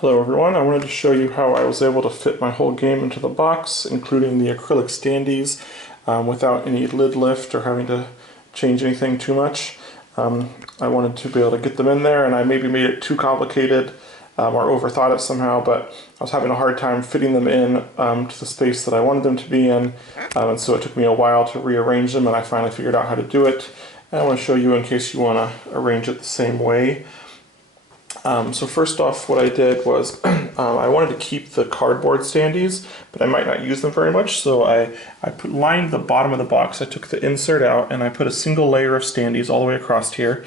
Hello everyone, I wanted to show you how I was able to fit my whole game into the box, including the acrylic standees, without any lid lift or having to change anything too much. I wanted to be able to get them in there, and I maybe made it too complicated or overthought it somehow, but I was having a hard time fitting them in to the space that I wanted them to be in, and so it took me a while to rearrange them, and I finally figured out how to do it. And I want to show you in case you want to arrange it the same way. So first off, what I did was I wanted to keep the cardboard standees, but I might not use them very much, so I lined the bottom of the box. I took the insert out and I put a single layer of standees all the way across here.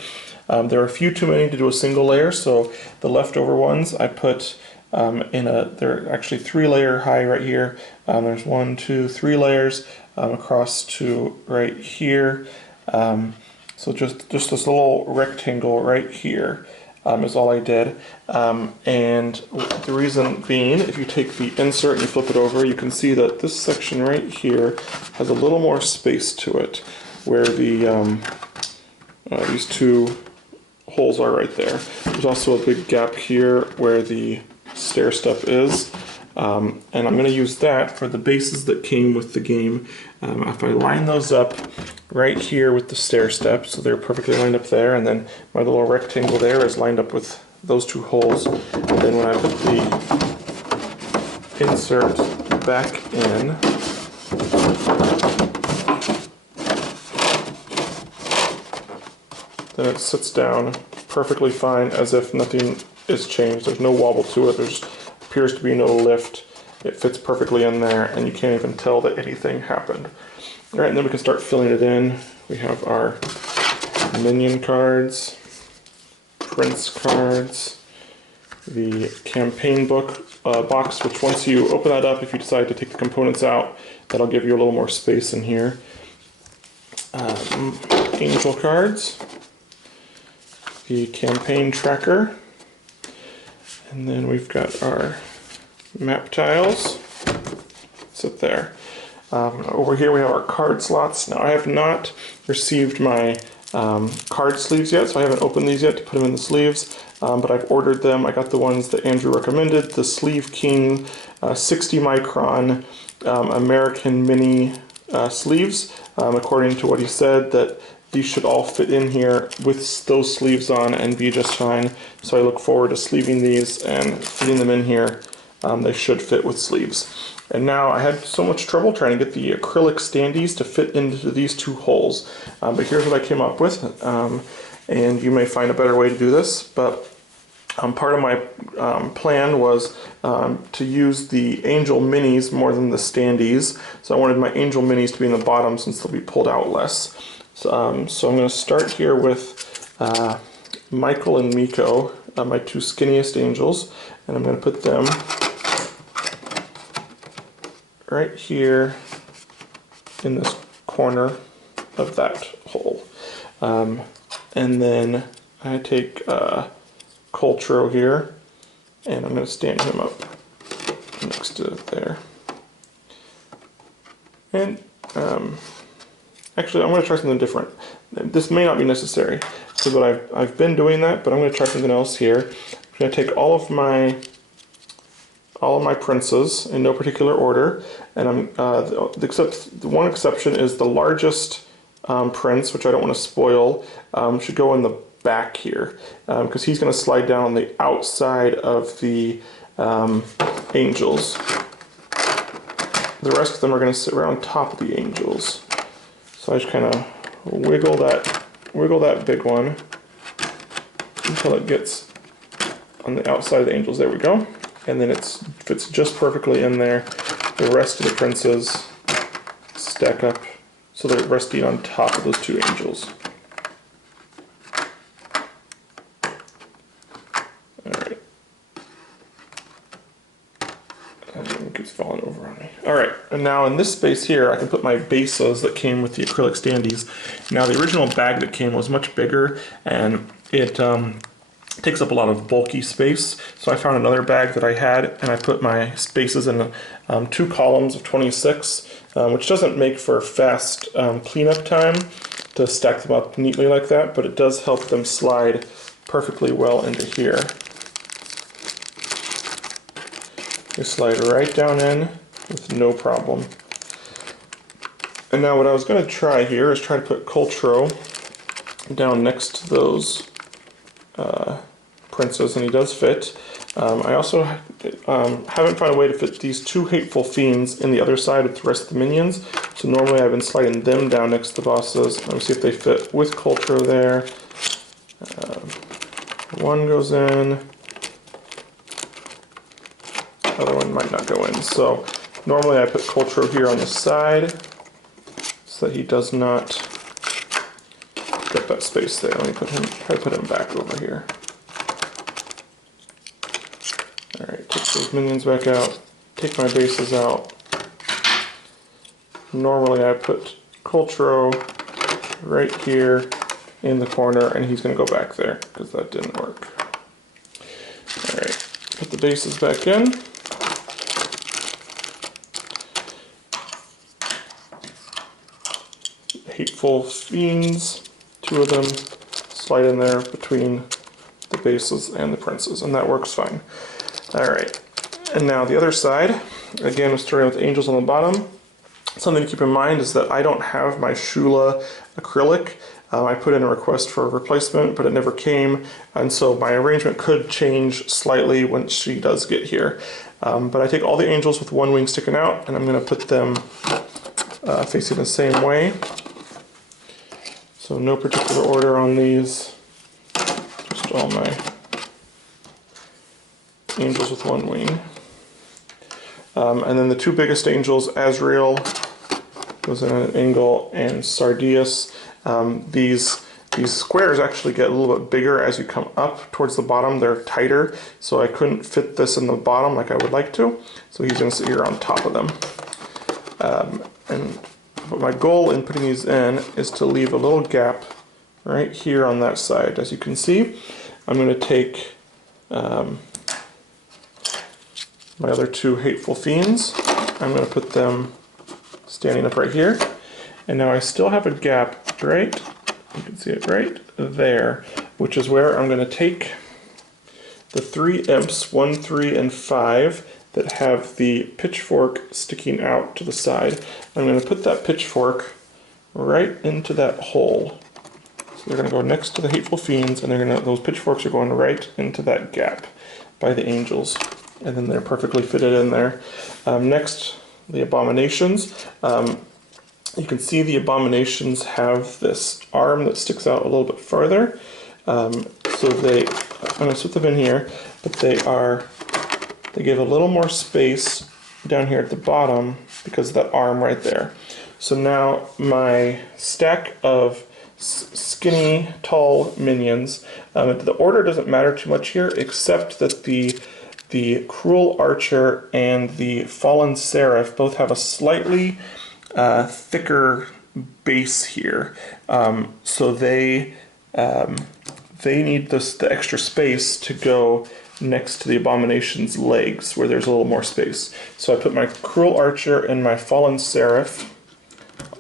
There are a few too many to do a single layer, so the leftover ones I put they're actually 3-layer high right here. There's 1, 2, 3 layers across to right here. So just this little rectangle right here. Is all I did, and the reason being, if you take the insert and you flip it over, you can see that this section right here has a little more space to it, where the these two holes are right there. There's also a big gap here where the stair step is, and I'm going to use that for the bases that came with the game. If I line those up right here with the stair step, so they're perfectly lined up there, and then my little rectangle there is lined up with those two holes. And then when I put the insert back in, then it sits down perfectly fine as if nothing is changed. There's no wobble to it. There appears to be no lift. It fits perfectly in there, and you can't even tell that anything happened. All right, and then we can start filling it in. We have our minion cards, prince cards, the campaign book box, which once you open that up, if you decide to take the components out, that'll give you a little more space in here. Angel cards, the campaign tracker, and then we've got our map tiles. Sit there. Over here we have our card slots. Now I have not received my card sleeves yet, so I haven't opened these yet to put them in the sleeves, but I've ordered them. I got the ones that Andrew recommended, the Sleeve King 60 micron American mini sleeves, according to what he said, that these should all fit in here with those sleeves on and be just fine. So I look forward to sleeving these and fitting them in here. They should fit with sleeves. And now I had so much trouble trying to get the acrylic standees to fit into these two holes. But here's what I came up with. And you may find a better way to do this, but part of my plan was to use the Angel Minis more than the standees. So I wanted my Angel Minis to be in the bottom since they'll be pulled out less. So I'm going to start here with Michael and Miko, my two skinniest angels, and I'm going to put them right here in this corner of that hole. And then I take Coltro here, and I'm going to stand him up next to there. And actually, I'm going to try something different. This may not be necessary, because I've been doing that, but I'm going to try something else here. I'm going to take all of my princes in no particular order, and the one exception is the largest prince, which I don't want to spoil, should go in the back here, because he's going to slide down on the outside of the angels. The rest of them are going to sit right on top of the angels. So I just kind of wiggle that big one until it gets on the outside of the angels. There we go. And then it fits just perfectly in there. The rest of the princes stack up so they're resting on top of those two angels. Alright. It keeps falling over on me. Alright, and now in this space here I can put my bases that came with the acrylic standees. Now the original bag that came was much bigger, and it takes up a lot of bulky space, so I found another bag that I had, and I put my spaces in 2 columns of 26, which doesn't make for fast cleanup time to stack them up neatly like that, but it does help them slide perfectly well into here. They slide right down in with no problem. And now what I was going to try here is try to put Cultro down next to those princes, and he does fit. I also haven't found a way to fit these two Hateful Fiends in the other side with the rest of the minions. So normally I've been sliding them down next to the bosses. Let me see if they fit with Cultro there. One goes in. The other one might not go in. So normally I put Cultro here on the side so that he does not get that space there. Let me try to put him back over here. Alright, take those minions back out, take my bases out. Normally I put Cultro right here in the corner, and he's going to go back there, because that didn't work. Alright, put the bases back in. Hateful Fiends, two of them, slide in there between the bases and the princes, and that works fine. Alright, and now the other side, again we're starting with angels on the bottom. Something to keep in mind is that I don't have my Shula acrylic. I put in a request for a replacement, but it never came, and so my arrangement could change slightly when she does get here. But I take all the angels with one wing sticking out, and I'm going to put them facing the same way. So no particular order on these, just all my angels with one wing. And then the two biggest angels, Azrael goes in at an angle, and Sardius. These squares actually get a little bit bigger as you come up towards the bottom. They're tighter, so I couldn't fit this in the bottom like I would like to. So he's going to sit here on top of them. But my goal in putting these in is to leave a little gap right here on that side. As you can see, I'm going to take my other two Hateful Fiends. I'm going to put them standing up right here. And now I still have a gap right, you can see it right there, which is where I'm going to take the three imps, 1, 3, and 5, that have the pitchfork sticking out to the side. I'm going to put that pitchfork right into that hole. So they're going to go next to the Hateful Fiends, and those pitchforks are going right into that gap by the angels. And then they're perfectly fitted in there. Next, the abominations. You can see the abominations have this arm that sticks out a little bit farther. I'm going to put them in here, but they give a little more space down here at the bottom because of that arm right there. So now my stack of skinny, tall minions, the order doesn't matter too much here, except that the Cruel Archer and the Fallen Seraph both have a slightly thicker base here, so they need the extra space to go next to the Abomination's legs, where there's a little more space. So I put my Cruel Archer and my Fallen Seraph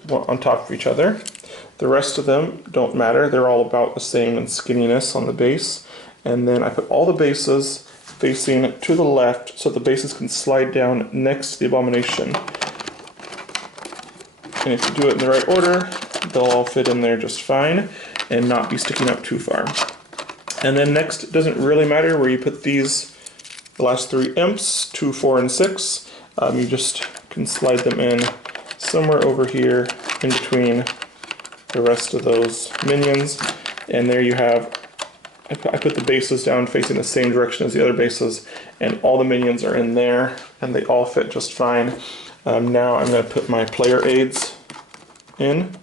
on top of each other. The rest of them don't matter, they're all about the same in skinniness on the base. And then I put all the bases facing to the left so the bases can slide down next to the Abomination. And if you do it in the right order, they'll all fit in there just fine and not be sticking out too far. And then next, it doesn't really matter where you put these, the last three imps, 2, 4, and 6. You just can slide them in somewhere over here in between the rest of those minions. And there you have, I put the bases down facing the same direction as the other bases, and all the minions are in there, and they all fit just fine. Now I'm going to put my player aids in,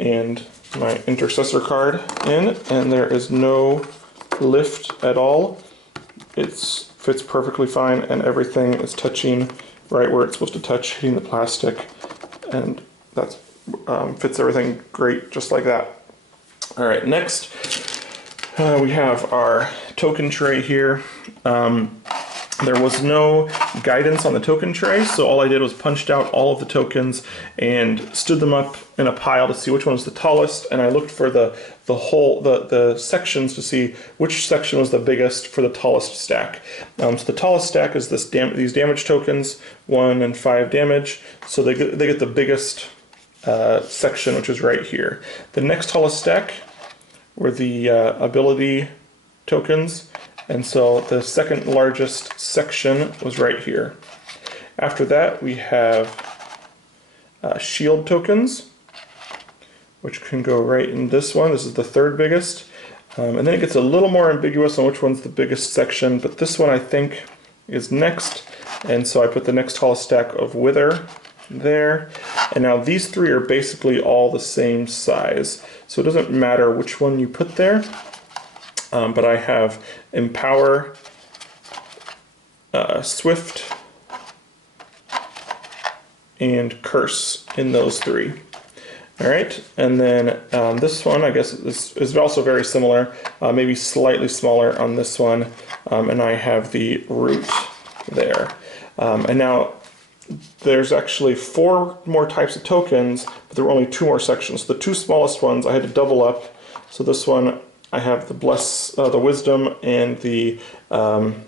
and my intercessor card in, and there is no lift at all. It fits perfectly fine, and everything is touching right where it's supposed to touch, hitting the plastic, and that fits everything great, just like that. Alright, next we have our token tray here. There was no guidance on the token tray, so all I did was punched out all of the tokens and stood them up in a pile to see which one was the tallest, and I looked for the sections to see which section was the biggest for the tallest stack. So the tallest stack is these damage tokens, 1 and 5 damage, so they get the biggest section, which is right here. The next tallest stack were the ability tokens, and so the second largest section was right here. After that, we have shield tokens, which can go right in this one. This is the third biggest. And then it gets a little more ambiguous on which one's the biggest section, but this one I think is next. And so I put the next tallest stack of Wither there. And now these three are basically all the same size. So it doesn't matter which one you put there. But I have Empower, Swift, and Curse in those three. All right, and then this one, I guess, is also very similar, maybe slightly smaller on this one, and I have the Root there. And now there's actually 4 more types of tokens, but there were only 2 more sections. So the 2 smallest ones I had to double up. So this one, I have the the Wisdom, and the I'm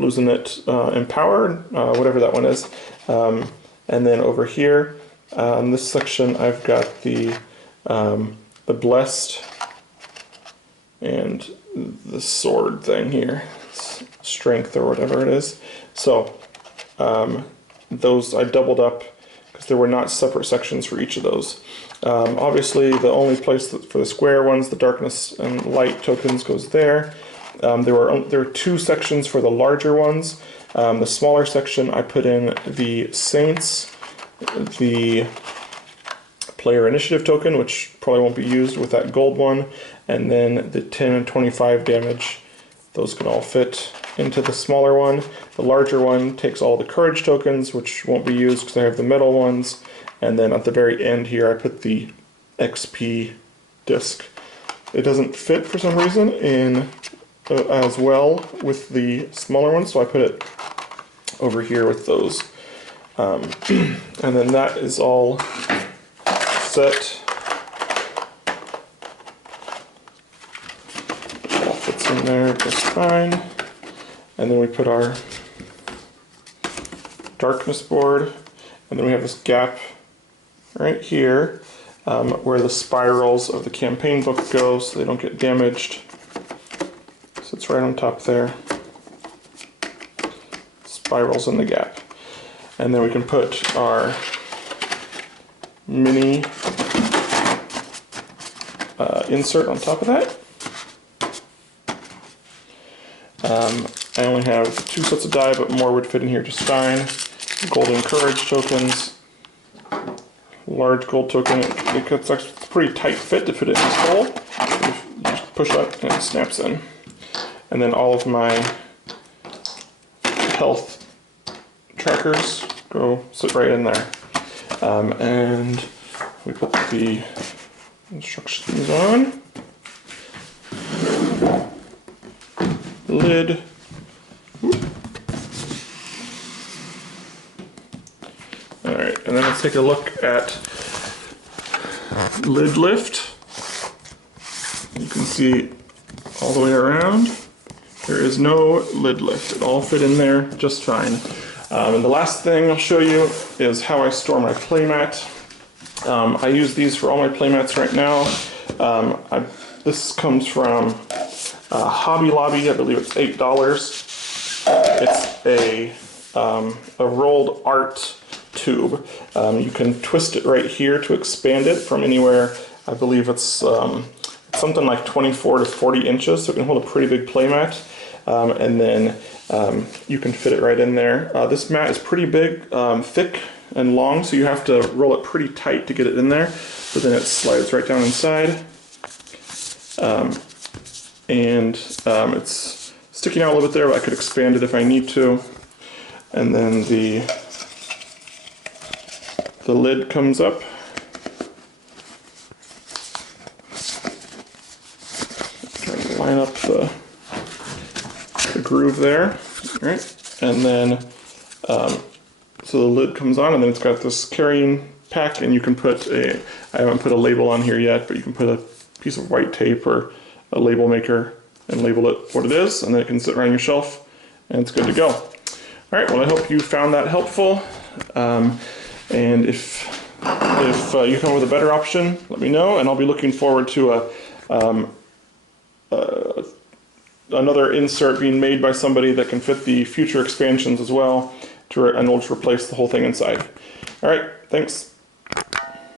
losing it, Empower, whatever that one is. And then over here, in this section, I've got the Blessed and the Sword thing here, it's Strength or whatever it is. So those I doubled up because there were not separate sections for each of those. Obviously, the only place for the square ones, the Darkness and Light tokens, goes there. There were 2 sections for the larger ones. The smaller section, I put in the Saints, the Player Initiative token, which probably won't be used with that gold one, and then the 10 and 25 damage. Those can all fit into the smaller one. The larger one takes all the Courage tokens, which won't be used because I have the metal ones. And then at the very end here, I put the XP disc. It doesn't fit for some reason in as well with the smaller one, so I put it over here with those. And then that is all set. It all fits in there just fine. And then we put our Darkness board, and then we have this gap right here where the spirals of the campaign book go so they don't get damaged. So it's right on top there. Spirals in the gap. And then we can put our mini insert on top of that. I only have 2 sets of die, but more would fit in here just fine. Golden Courage tokens. Large gold token. It's actually a pretty tight fit to fit it in this hole. You just push up and it snaps in. And then all of my health trackers go sit right in there. And we put the instructions on. Lid. Alright, and then let's take a look at lid lift. You can see all the way around. There is no lid lift. It all fit in there just fine. And the last thing I'll show you is how I store my playmat. I use these for all my playmats right now. This comes from Hobby Lobby. I believe it's $8. It's a rolled art tube. You can twist it right here to expand it from anywhere. I believe it's something like 24 to 40 inches, so it can hold a pretty big playmat. And then you can fit it right in there. This mat is pretty big, thick and long, so you have to roll it pretty tight to get it in there. But then it slides right down inside. It's sticking out a little bit there, but I could expand it if I need to. And then the lid comes up. Try to line up the the groove there. All right, and then so the lid comes on, and then it's got this carrying pack, and you can put I haven't put a label on here yet, but you can put a piece of white tape or a label maker and label it what it is, and then it can sit around your shelf, and it's good to go. All right, well, I hope you found that helpful, and if you come up with a better option, let me know, and I'll be looking forward to another insert being made by somebody that can fit the future expansions as well, and we'll just replace the whole thing inside. All right, thanks.